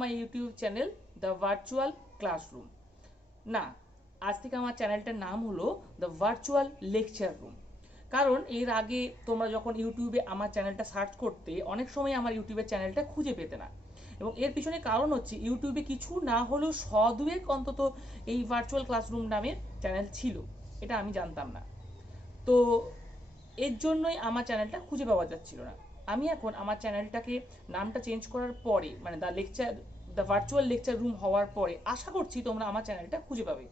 My YouTube channel the virtual classroom. না, আজ থেকে আমার চ্যানেলটার নাম হলো দ্য ভার্চুয়াল লেকচার রুম। কারণ এর আগে তোমরা যখন ইউটিউবে আমার চ্যানেলটা সার্চ করতে অনেক সময় আমার ইউটিউবের চ্যানেলটা খুঁজে পেতে না, এবং এর পিছনে কারণ হচ্ছে ইউটিউবে কিছু না হলেও দুয়েক অন্তত এই ভার্চুয়াল ক্লাসরুম নামের চ্যানেল ছিল, এটা আমি জানতাম না। তো এর জন্যই আমার চ্যানেলটা খুঁজে পাওয়া যাচ্ছিল না। আমি এখন আমার চ্যানেলটাকে নামটা চেঞ্জ করার পরে, মানে দ্য ভার্চুয়াল লেকচার রুম হওয়ার পরে আশা করছি তোমরা আমার চ্যানেলটা খুঁজে পাবে।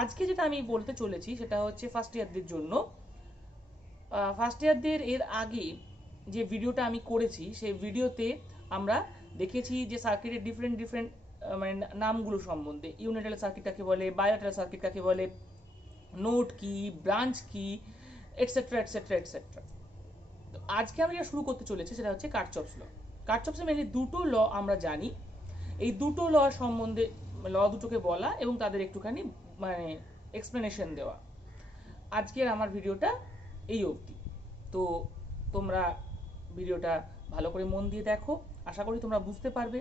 আজকে যেটা আমি বলতে চলেছি সেটা হচ্ছে ফার্স্ট ইয়ারদের জন্য। ফার্স্ট ইয়ারদের এর আগে যে ভিডিওটা আমি করেছি সেই ভিডিওতে আমরা দেখেছি যে সার্কিটের ডিফারেন্ট মানে নামগুলো সম্বন্ধে, ইউনিটাল সার্কিট কাকে বলে, বায়োটাল সার্কিট কাকে বলে, নোড কি, ব্রাঞ্চ কি, এটসেট্রা এটসেট্রা এটসেট্রা। তো আজকে আমরা যেটা শুরু করতে চলেছি সেটা হচ্ছে কারচপস ল। কারচপসে মেনলি দুটো ল আমরা জানি, এই দুটো ল সম্বন্ধে ল দুটোকে বলা এবং তাদের একটুখানি মানে এক্সপ্লেনেশন দেওয়া। আজকের আমার ভিডিওটা এই অবধি। তো তোমরা ভিডিওটা ভালো করে মন দিয়ে দেখো, আশা করি তোমরা বুঝতে পারবে।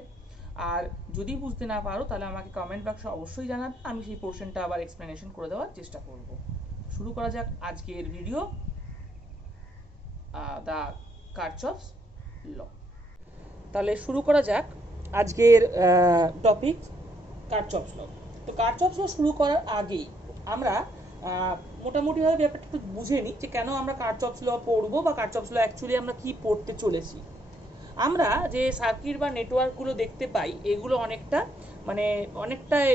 আর যদি বুঝতে না পারো তাহলে আমাকে কমেন্ট বক্সে অবশ্যই জানাবে, আমি সেই পোর্শনটা আবার এক্সপ্লেনেশন করে দেওয়ার চেষ্টা করব। শুরু করা যাক আজকের ভিডিও, দ্য কারচপস ল। তাহলে শুরু করা যাক আজকের টপিক, কারচপস ল। তো কারচপস ল শুরু করার আগেই আমরা মোটামুটিভাবে ব্যাপারটা একটু বুঝে নিই যে কেন আমরা কারচপস ল পড়বো, বা কারচপস ল অ্যাকচুয়ালি আমরা কি পড়তে চলেছি। আমরা যে সার্কিট বা নেটওয়ার্কগুলো দেখতে পাই এগুলো অনেকটাই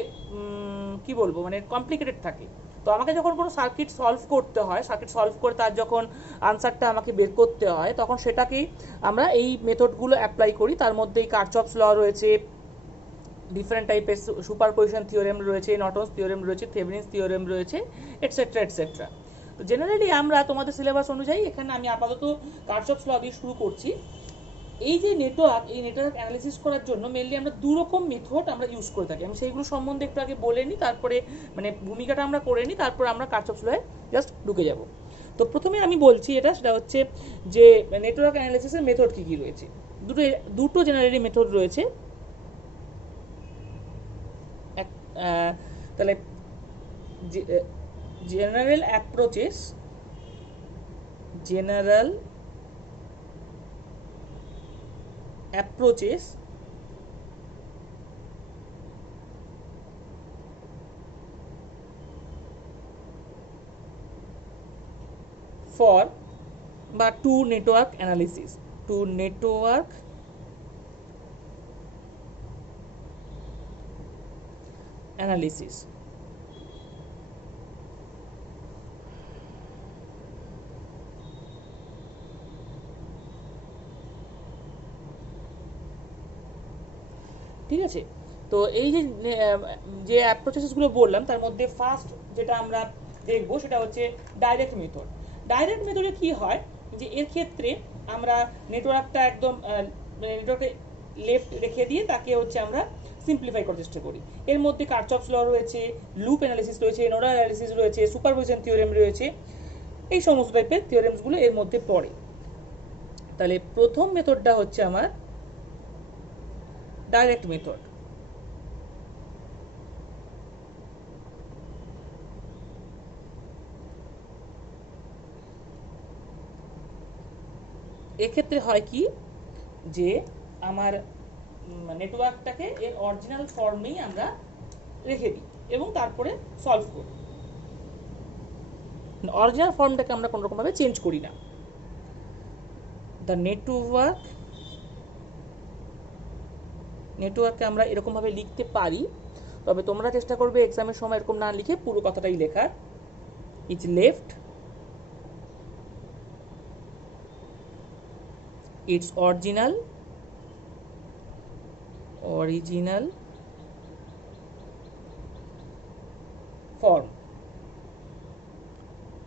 কি বলবো, মানে কমপ্লিকেটেড থাকে। তো আমাকে যখন কোনো সার্কিট সলভ করতে হয়, সার্কিট সলভ করে তার যখন আনসারটা আমাকে বের করতে হয়, তখন সেটাকেই আমরা এই মেথডগুলো অ্যাপ্লাই করি। তার মধ্যে এই কারচপস ল রয়েছে, ডিফারেন্ট টাইপের সুপারপজিশন থিওরেম রয়েছে, নর্টনস থিওরেম রয়েছে, থেভেনিনস থিওরেম রয়েছে, এটসেট্রা এটসেট্রা। তো জেনারেলি আমরা তোমাদের সিলেবাস অনুযায়ী এখানে আমি আপাতত কারচপস ল দিয়ে শুরু করছি। এই যে নেটওয়ার্ক, এই নেটওয়ার্ক অ্যানালিসিস করার জন্য মেনলি আমরা দু রকম মেথড আমরা ইউজ করে থাকি। আমি সেইগুলো সম্বন্ধে একটু আগে বলে নিই, তারপরে মানে ভূমিকাটা আমরা করে নিই, তারপর আমরা কারচপস লয়ে জাস্ট ঢুকে যাব। তো প্রথমে আমি বলছি সেটা হচ্ছে যে নেটওয়ার্ক অ্যানালিসিসের মেথড কী কী রয়েছে। দুটো জেনারেলি মেথড রয়েছে। তাহলে জেনারেল অ্যাপ্রোচেস for বা টু নেটওয়ার্ক অ্যানালিসিস, ঠিক আছে। তো এই যে অ্যাপ্রোচেসগুলো বললাম তার মধ্যে ফার্স্ট যেটা আমরা দেখবো সেটা হচ্ছে ডাইরেক্ট মেথড। ডাইরেক্ট মেথডে কি হয় যে এর ক্ষেত্রে আমরা নেটওয়ার্কটা একদম নেটওয়ার্কে লেফট রেখে দিয়ে তাকে হচ্ছে আমরা সিম্পলিফাই করার চেষ্টা করি। এর মধ্যে কারচপস ল রয়েছে, লুপ অ্যানালিসিস রয়েছে, নোডাল অ্যানালিসিস রয়েছে, সুপারপজিশন থিওরেম রয়েছে, এই সমস্ত টাইপের থিওরেমসগুলো এর মধ্যে পড়ে। তাহলে প্রথম মেথডটা হচ্ছে আমার ডাইরেক্ট মেথড। এক্ষেত্রে হয় কি যে আমার নেটওয়ার্কটাকে এর অরিজিনাল ফর্মেই আমরা রেখে দিই এবং তারপরে সলভ করি। অরিজিনাল ফর্মটাকে আমরা কোনো রকমভাবে চেঞ্জ করি না। দ্য নেটওয়ার্ককে আমরা এরকমভাবে লিখতে পারি, তবে তোমরা চেষ্টা করবে এক্সামের সময় এরকম না লিখে পুরো কথাটাই লেখার। Is left its original form।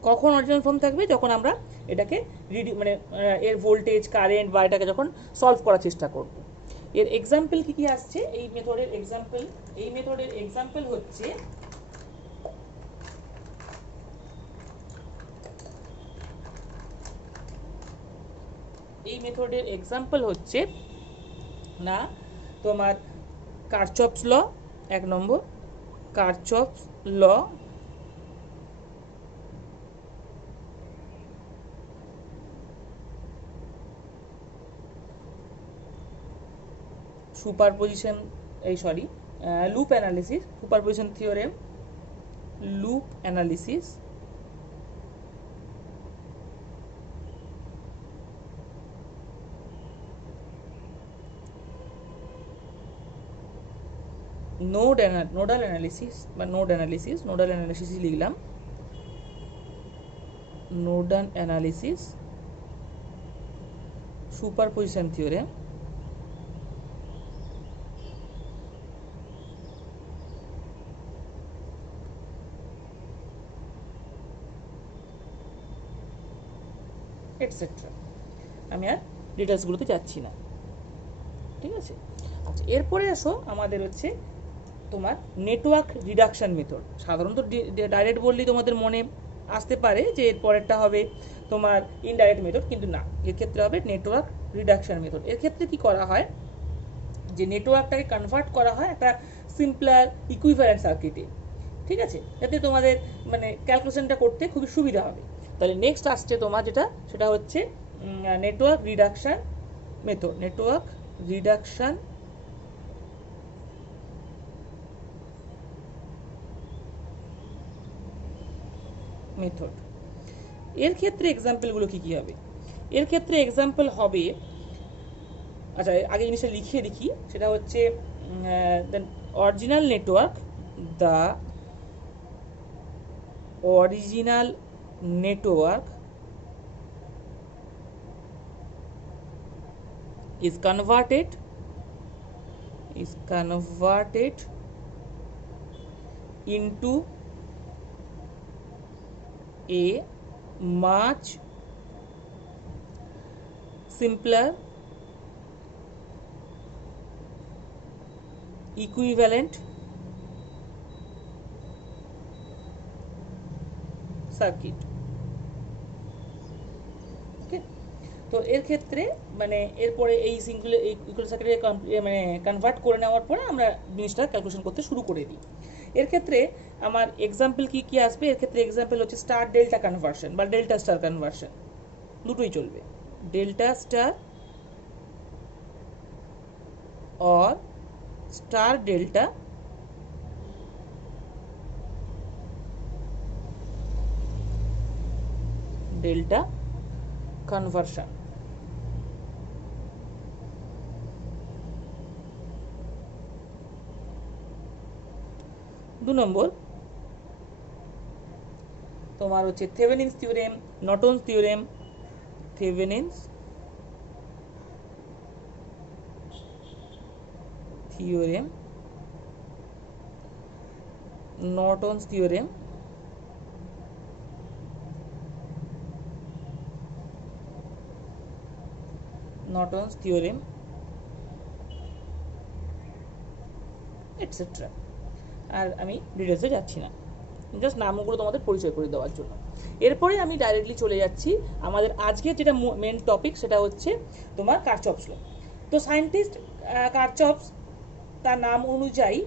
কখন অরিজিনাল ফর্ম থাকবে? যখন আমরা এটাকে মানে এর ভোল্টেজ, কারেন্ট বা এটাকে যখন সলভ করার চেষ্টা করব। এর এক্সাম্পল কি কি আসছে এই মেথডের এক্সাম্পল হচ্ছে না তোমার কারচপস ল, 1 নম্বর Kirchhoff's law. Superposition loop analysis, superposition theorem, loop analysis, nodal analysis বা নোড অ্যানালিসিস লিখলাম, nodal analysis, superposition theorem, etcetera. আমি আর ডিটেলসগুলোতে যাচ্ছি না, ঠিক আছে। আচ্ছা, এরপরে আসো আমাদের হচ্ছে তোমার নেটওয়ার্ক রিডাকশন মেথড। সাধারণত ডাইরেক্ট বললেই তোমাদের মনে আসতে পারে যে এর পরেরটা হবে তোমার ইনডাইরেক্ট মেথড, কিন্তু না, এর ক্ষেত্রে হবে নেটওয়ার্ক রিডাকশন মেথড। এর ক্ষেত্রে কি করা হয়, যে নেটওয়ার্কটাকে কনভার্ট করা হয় একটা সিম্পলার ইকুইভ্যালেন্ট সার্কিটে, ঠিক আছে, যাতে তোমাদের মানে ক্যালকুলেশনটা করতে খুবই সুবিধা হবে। তাহলে নেক্সট আসছে তোমার যেটা, সেটা হচ্ছে network reduction method. Network reduction method. এর ক্ষেত্রে এক্সাম্পলগুলো কি কি হবে? এর ক্ষেত্রে এক্সাম্পল হবে, আচ্ছা আগে জিনিসটা লিখিয়ে দেখি, সেটা হচ্ছে original network, the original network is converted into a much simpler equivalent circuit. Okay, তো এর ক্ষেত্রে মানে এরপরে এই ইকুইভ্যালেন্ট সার্কিটে মানে কনভার্ট করে নেওয়ার পরে আমরা জিনিসটা ক্যালকুলেশন করতে শুরু করে দিই। এর ক্ষেত্রে আমার এক্সাম্পল কি কি আসবে? এর ক্ষেত্রে এক্সাম্পল হচ্ছে স্টার ডেল্টা কনভার্সন বা ডেল্টা স্টার কনভার্সন, দুটোই চলবে, delta star or star delta delta conversion. 2 নম্বর তোমার হচ্ছে Thevenin's theorem, Norton's theorem, Thevenin's theorem, Norton's theorem, Norton's theorem, etcetera. আর আমি ডিটেলসে যাচ্ছি না, জাস্ট নামগুলো তোমাদের পরিচয় করে দেওয়ার জন্য। এরপরে আমি ডাইরেক্টলি চলে যাচ্ছি আমাদের আজকের যেটা মেন টপিক, সেটা হচ্ছে তোমার কারচপস ল। তো সায়েন্টিস্ট কারচপস, তার নাম অনুযায়ী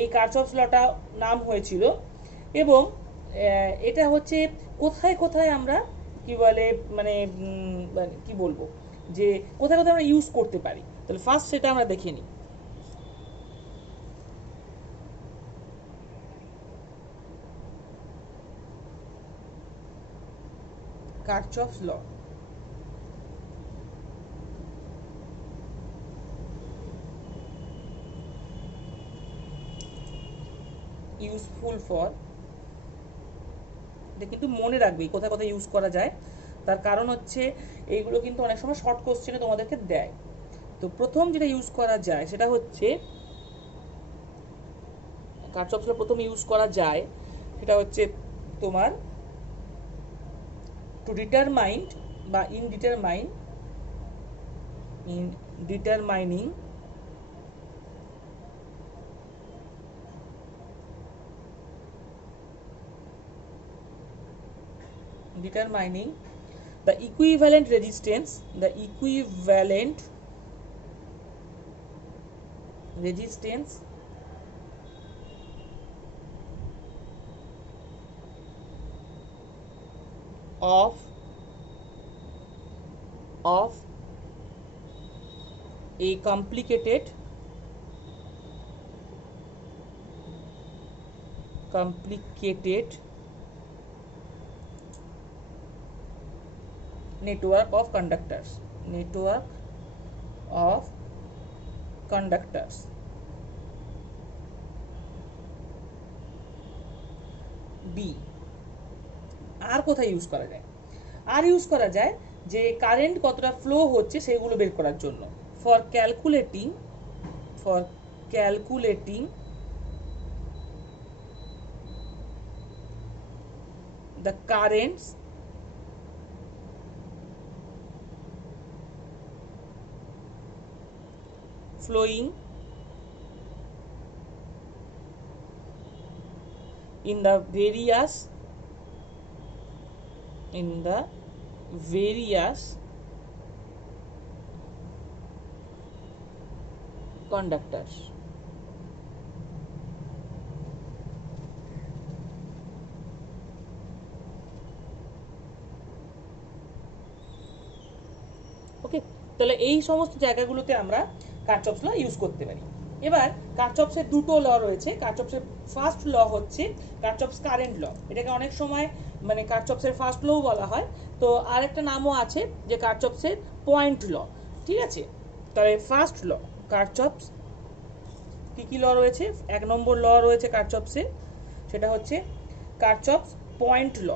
এই কারচপস লটা নাম হয়েছিল, এবং এটা হচ্ছে কোথায় কোথায় আমরা কি বলে মানে কি বলবো যে কোথায় কোথায় আমরা ইউজ করতে পারি। তাহলে ফার্স্ট সেটা আমরা দেখে নিই। Kirchhoff's law. ইউজফুল ফর, এটা কিন্তু মনে রাখবে কোথায় কোথায় ইউজ করা যায়, তার কারণ হচ্ছে এইগুলো কিন্তু অনেক সময় শর্ট কোশ্চেনে তোমাদেরকে দেয়। তো প্রথম যেটা ইউজ করা যায় সেটা হচ্ছে কারচপস ল প্রথম ইউজ করা যায় সেটা হচ্ছে তোমার টু ডিটারমাইন বা in determining the equivalent resistance of a complicated network of conductors. B, আর কোথায় ইউজ করা যায়? আর ইউজ করা যায় যে কারেন্ট কতটা ফ্লো হচ্ছে সেগুলো বের করার জন্য। For calculating the currents flowing in the various conductors. ওকে, তাহলে এই সমস্ত জায়গাগুলোতে আমরা কারচপস ল ইউজ করতে পারি। এবার কারচপসের দুটো ল রয়েছে। কারচপসের ফার্স্ট ল হচ্ছে কারচপস কারেন্ট ল, এটাকে অনেক সময় মানে কারচপসের ফার্স্ট লও বলা হয়। তো আরেকটা নামও আছে যে কারচপসের পয়েন্ট ল। ঠিক আছে, তাহলে ফার্স্ট ল কারচপস কি কি ল রয়েছে? এক নম্বর ল রয়েছে কারচপসে, সেটা হচ্ছে কারচপস পয়েন্ট ল।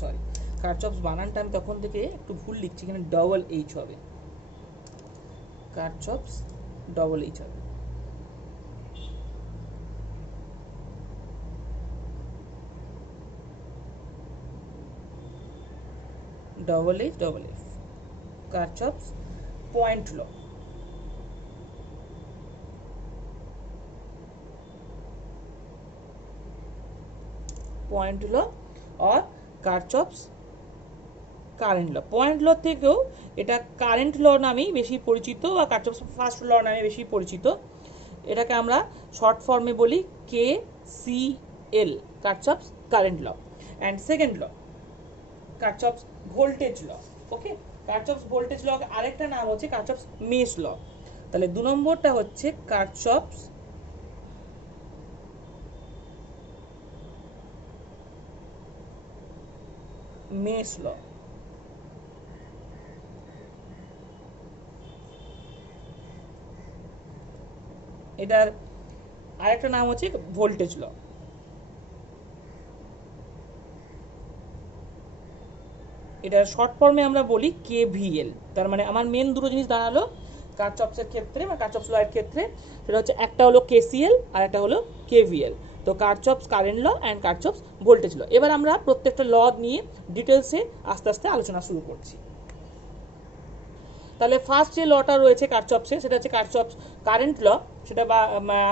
সরি, কারচপস বানানটা আমি তখন থেকে একটু ভুল লিখছি, এখানে ডবল এইচ হবে, কারচপস ডবল এইচ হবে। ডবল এইচ কারচপস পয়েন্ট ল। और কারচপস কারেন্ট ল। পয়েন্ট ল থেকেও এটা কারেন্ট ল নামেই বেশি পরিচিত বা কারচপস ফার্স্ট ল নামে বেশি পরিচিত। এটাকে আমরা শর্ট ফর্মে বলি KCL, Kirchhoff's current law. And second law Kirchhoff's voltage law. Okay, Kirchhoff's voltage law আরেকটা নাম হচ্ছে কারচপস মেশ ল। তাহলে দু নম্বরটা হচ্ছে কারচপস মেশ ল। এটার আরেকটা নাম হচ্ছে ভোল্টেজ ল। এটার শর্ট ফর্মে আমরা বলি KVL। তার মানে আমার মেন দুটো জিনিস দাঁড়ালো কারচপসের ক্ষেত্রে বা কারচপস ল এর ক্ষেত্রে, সেটা হচ্ছে একটা হলো KCL আর একটা হলো KVL। তো Kirchhoff's current law and Kirchhoff's voltage law. এবার আমরা প্রত্যেকটা ল নিয়ে ডিটেলসে আস্তে আস্তে আলোচনা শুরু করছি। তাহলে ফার্স্ট যে লটা রয়েছে কারচপসে সেটা হচ্ছে কারচপস কারেন্ট ল, সেটা বা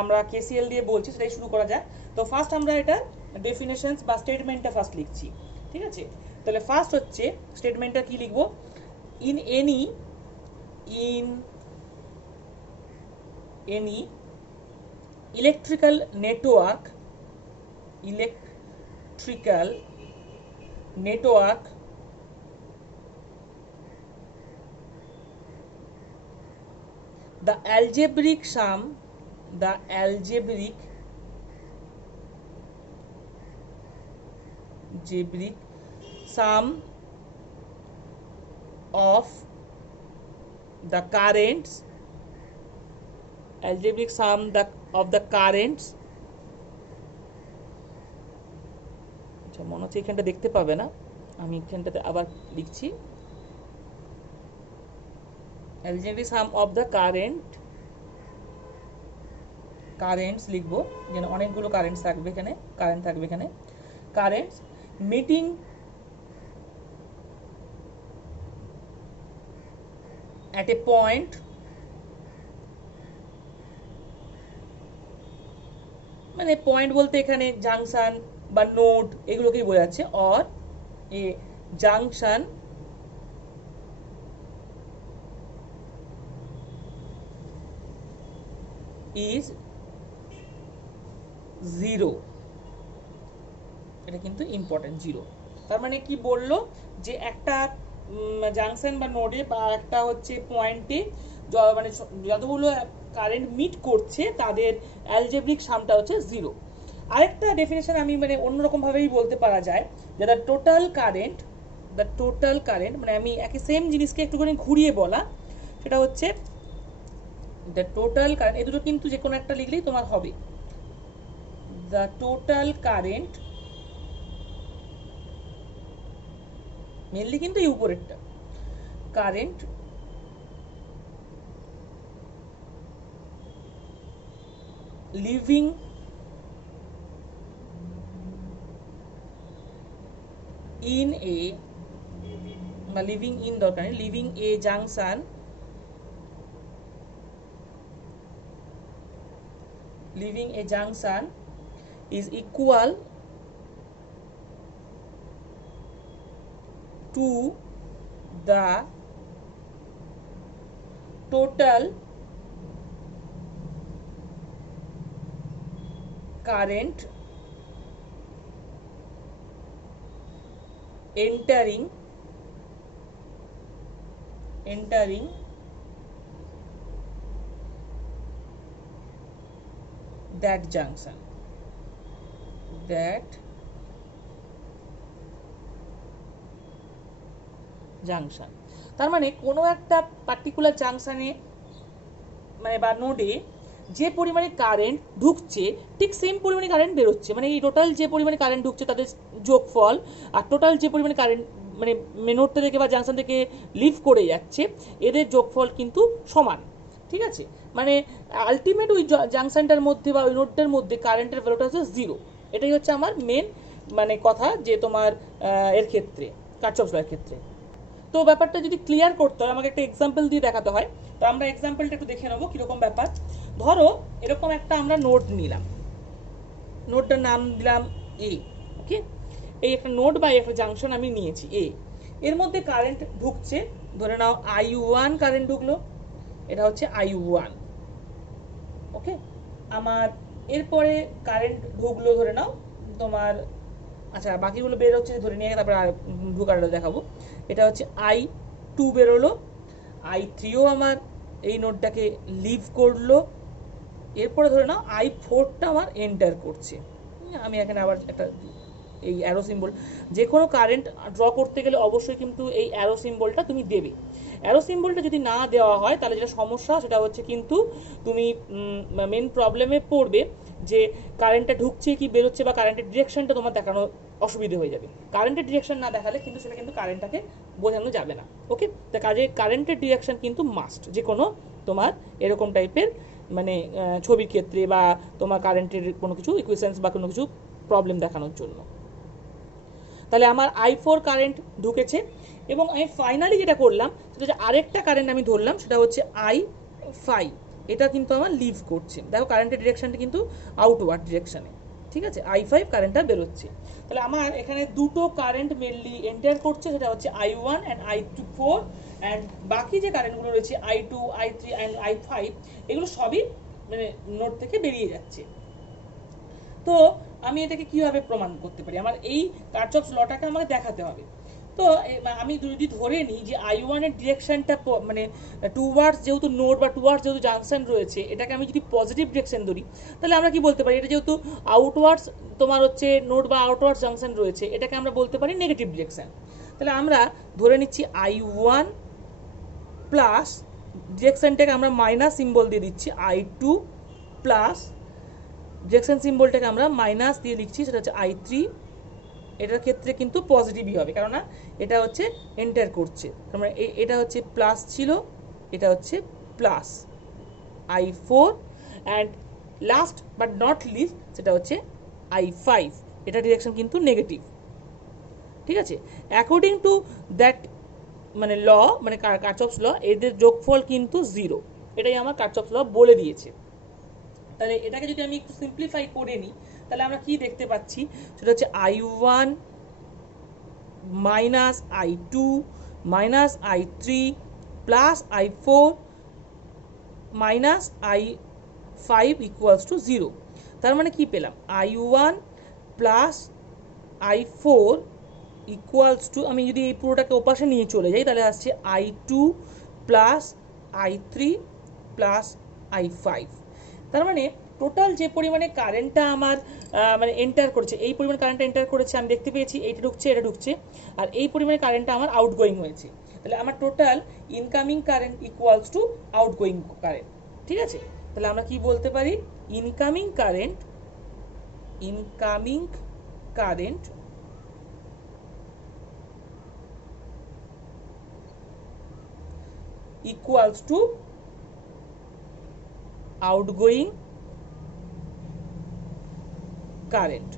আমরা KCL দিয়ে বলছি, সেটাই শুরু করা যায়। তো ফার্স্ট আমরা এটা ডেফিনেশনস বা স্টেটমেন্টটা ফার্স্ট লিখছি। ঠিক আছে, তাহলে ফার্স্ট হচ্ছে স্টেটমেন্টটা কি লিখবো? In any electrical network the algebraic sum of the currents আচ্ছা, মনে হচ্ছে এখানটা দেখতে পাবে না, আমি এখানটাতে আবার লিখছি। algebraic sum of the currents লিখবো, যেন অনেকগুলো কারেন্ট থাকবে এখানে। Currents meeting at a point মানে পয়েন্ট বলতে এখানে জাংশন বা নোড এগুলোকেই বোঝাচ্ছে। Or a junction is zero. এটা কিন্তু ইম্পর্টেন্ট, জিরো। তার মানে কি বললো যে একটা জাংশন বা নোডে বা একটা হচ্ছে পয়েন্টে মানে যতগুলো কারেন্ট মিট করছে তাদের অ্যালজেব্রিক সামটা হচ্ছে জিরো। আরেকটা ডেফিনেশন আমি মানে অন্যরকম ভাবেই বলতে পারা যায় যে দ্য টোটাল কারেন্ট মানে আমি একই সেম জিনিসকে একটুখানি ঘুরিয়ে বলা, সেটা হচ্ছে দ্য টোটাল কারেন্ট, এই দুটো কিন্তু যে কোনো একটা লিখলেই তোমার হবে। দ্য টোটাল কারেন্ট, মেনলি কিন্তু এই উপরেরটা, কারেন্ট লিভিং ইন এ, বা লিভিং ইন দরকার নেই, living A junction, living a junction is equal to the total current entering that junction, তার মানে কোনো একটা পার্টিকুলার জাংশনে মানে বা নোডে যে পরিমাণে কারেন্ট ঢুকছে ঠিক সেম পরিমাণে কারেন্ট বেরোচ্ছে, মানে এই টোটাল যে পরিমাণে কারেন্ট ঢুকছে তাদের যোগফল আর টোটাল যে পরিমাণে কারেন্ট মানে নোডটা থেকে বা জাংশন থেকে লিভ করে যাচ্ছে এদের যোগফল কিন্তু সমান। ঠিক আছে, মানে আলটিমেট ওই জাংশনটার মধ্যে বা ওই নোডটার মধ্যে কারেন্টের ভ্যালুটা হচ্ছে জিরো। এটাই হচ্ছে আমার মেন মানে কথা যে তোমার এর ক্ষেত্রে কারচফস লয়ের ক্ষেত্রে। তো ব্যাপারটা যদি ক্লিয়ার করতে হয় আমাকে একটা এক্সাম্পল দিয়ে দেখাতে হয়। তো আমরা এক্সাম্পলটা একটু দেখে নেবো কিরকম ব্যাপার। ধরো এরকম একটা আমরা নোড নিলাম, নোডটার নাম দিলাম এ। ওকে, এই একটা নোড বা একটা জাংশন আমি নিয়েছি এ, এর মধ্যে কারেন্ট ঢুকছে, ধরে নাও I1 কারেন্ট ঢুকলো, এটা হচ্ছে I1। ওকে, আমার এরপরে কারেন্ট ঢুকলো ধরে নাও তোমার, আচ্ছা বাকিগুলো বের হচ্ছে ধরে নিয়ে তারপরে ঢুকাটা দেখাবো। এটা হচ্ছে I2 বেরোলো, I3ও আমার এই নোডটাকে লিভ করলো, এরপরে ধরে নাও I4টা আমার এন্টার করছে। আমি এখানে আবার একটা এই অ্যারো সিম্বল, যে কোনো কারেন্ট ড্র করতে গেলে অবশ্যই কিন্তু এই অ্যারো সিম্বলটা তুমি দেবে। অ্যারো সিম্বলটা যদি না দেওয়া হয় তাহলে যেটা সমস্যা সেটা হচ্ছে কিন্তু তুমি মেন প্রবলেমে পড়বে যে কারেন্টটা ঢুকছে কি বেরোচ্ছে বা কারেন্টের ডিরেকশনটা তোমার দেখানো অসুবিধে হয়ে যাবে। কারেন্টের ডিরেকশন না দেখালে কিন্তু সেটা কিন্তু কারেন্টটাকে বোঝানো যাবে না। ওকে, তো কাজে কারেন্টের ডিরেকশন কিন্তু মাস্ট যে কোনো তোমার এরকম টাইপের মানে ছবির ক্ষেত্রে বা তোমার কারেন্টের কোনো কিছু ইকুয়েশনস বা কোনো কিছু প্রবলেম দেখানোর জন্য। তাহলে আমার I4 কারেন্ট ঢুকেছে এবং আমি ফাইনালি যেটা করলাম সেটা হচ্ছে আরেকটা কারেন্ট আমি ধরলাম, সেটা হচ্ছে I5, এটা কিন্তু আমার লিভ করছে। দেখো কারেন্টের ডিরেকশনটা কিন্তু আউটওয়ার্ড ডিরেকশনে। ঠিক আছে, I5 কারেন্টটা বেরোচ্ছে। তাহলে আমার এখানে দুটো কারেন্ট মেনলি এন্টার করছে, সেটা হচ্ছে I1 অ্যান্ড I4, অ্যান্ড বাকি যে কারেন্টগুলো রয়েছে I2, I3 অ্যান্ড I5 এগুলো সবই মানে নোড থেকে বেরিয়ে যাচ্ছে। তো আমি এটাকে কিভাবে প্রমাণ করতে পারি, আমার এই কারচফস লটাকে আমাকে দেখাতে হবে। তো আমি যদি ধরে নিই যে I1 এর ডিরেকশনটা মানে টুয়ার্ডস যেহেতু নোড বা টুয়ার্ডস যেহেতু জাংশন রয়েছে, এটাকে আমি যদি পজিটিভ ডিরেকশন ধরি তাহলে আমরা কি বলতে পারি, এটা যেহেতু আউটওয়ার্ডস তোমার হচ্ছে নোড বা আউটওয়ার্ডস জাংশন রয়েছে এটাকে আমরা বলতে পারি নেগেটিভ ডিরেকশন। তাহলে আমরা ধরে নিচ্ছি I1 প্লাস ডিরেকশনটাকে আমরা মাইনাস সিম্বল দিয়ে দিচ্ছি I2 প্লাস ডিরেকশন সিম্বলটাকে আমরা মাইনাস দিয়ে লিখছি, সেটা হচ্ছে I3। এটার ক্ষেত্রে কিন্তু পজিটিভই হবে কারণ না এটা হচ্ছে এন্টার করছে, তার মানে এটা হচ্ছে প্লাস ছিল, এটা হচ্ছে plus I4, and last but not list সেটা হচ্ছে I5, এটা ডিরেকশন কিন্তু নেগেটিভ। ঠিক আছে, অ্যাকর্ডিং টু দ্যাট মানে ল মানে কারচফস ল এদের যোগফল কিন্তু জিরো, এটাই আমার কারচফস ল বলে দিয়েছে। তাহলে এটাকে যদি আমি একটু সিম্পলিফাই করে নিই তাহলে আমরা কি দেখতে পাচ্ছি, সেটা হচ্ছে I1 minus I2 minus I3 plus I4 minus 5 equals to 0। তার মানে কি পেলাম, I1 plus I4 equals to, আমি যদি এই পুরোটাকে ওপাশে নিয়ে চলে যাই তাহলে আসছে I2 plus I3 plus I5। তার মানে টোটাল যে পরিমাণে কারেন্টটা আমার মানে এন্টার করেছে, এই পরিমাণ কারেন্টটা এন্টার করেছে আমি দেখতে পেয়েছি, এইটা ঢুকছে এটা ঢুকছে, আর এই পরিমাণে কারেন্টটা আমার আউটগোয়িং হয়েছে। তাহলে আমার total incoming current equals to outgoing current. ঠিক আছে, তাহলে আমরা কি বলতে পারি, incoming current equals to outgoing current।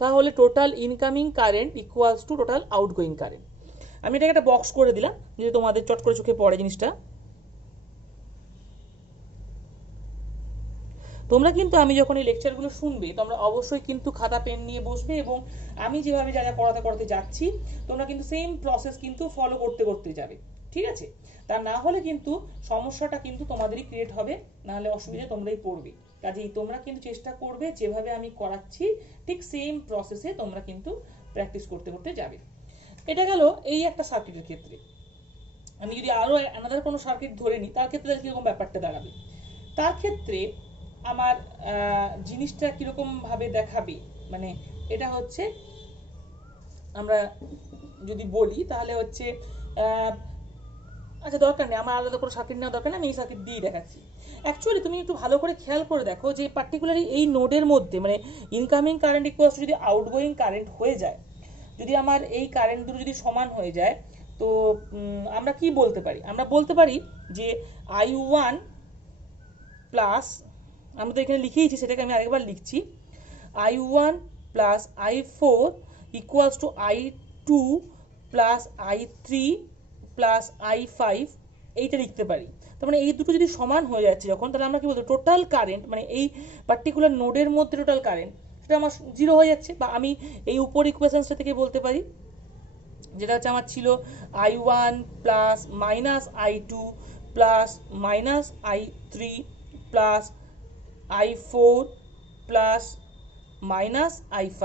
তাহলে total incoming current equals to total outgoing current. আমি এটাকে একটা বক্স করে দিলাম যদি তোমাদের চট করে চোখে পড়ে জিনিসটা। তোমরা কিন্তু আমি যখন এই লেকচারগুলো শুনবে তোমরা অবশ্যই কিন্তু খাতা পেন নিয়ে বসবে, এবং আমি যেভাবে যা যা করাতে যাচ্ছি তোমরা কিন্তু সেম প্রসেস কিন্তু ফলো করতে করতে যাবে। ঠিক আছে, তা না হলে কিন্তু সমস্যাটা কিন্তু তোমাদেরই ক্রিয়েট হবে, না হলে অসুবিধা তোমরাই পড়বে। কাজেই তোমরা কিন্তু চেষ্টা করবে যেভাবে আমি করাচ্ছি ঠিক সেম প্রসেসে তোমরা কিন্তু প্র্যাকটিস করতে করতে যাবে। এটা গেল এই একটা সার্কিটের ক্ষেত্রে। আমি যদি আরো আলাদা কোনো সার্কিট ধরে নিই তার ক্ষেত্রে কিরকম ব্যাপারটা দাঁড়াবে, তার ক্ষেত্রে আমার জিনিসটা কিরকম ভাবে দেখাবে, মানে এটা হচ্ছে আমরা যদি বলি তাহলে হচ্ছে আচ্ছা দরকার নেই, আমার আলাদা কোনো সার্কিট নেওয়া দরকার নেই, আমি এই সার্কিট দিয়ে দেখাচ্ছি। অ্যাকচুয়ালি তুমি একটু ভালো করে খেয়াল করে দেখো যে পার্টিকুলারলি এই নোডের মধ্যে মানে ইনকামিং কারেন্ট ইকুয়ালস যদি আউটগোয়িং কারেন্ট হয়ে যায়, যদি আমার এই কারেন্ট দুটো যদি সমান হয়ে যায়, তো আমরা কি বলতে পারি, আমরা বলতে পারি যে I1 প্লাস, আমরা তো এখানে লিখেইছি সেটাকে আমি আরেকবার লিখছি, I1 plus I4 equals to I2 plus I3 plus I5, এইটা লিখতে পারি। তার মানে এই দুটো যদি সমান হয়ে যাচ্ছে যখন, তাহলে আমরা কি বলতে, টোটাল কারেন্ট মানে এই পার্টিকুলার নোডের মধ্যে টোটাল কারেন্ট সেটা আমার 0 হয়ে যাচ্ছে। বা আমি এই উপর ইকুয়েশনসটা থেকে বলতে পারি, যেটা হচ্ছে আমার ছিল I1 plus minus I2 plus minus I3 plus I4 plus minus I5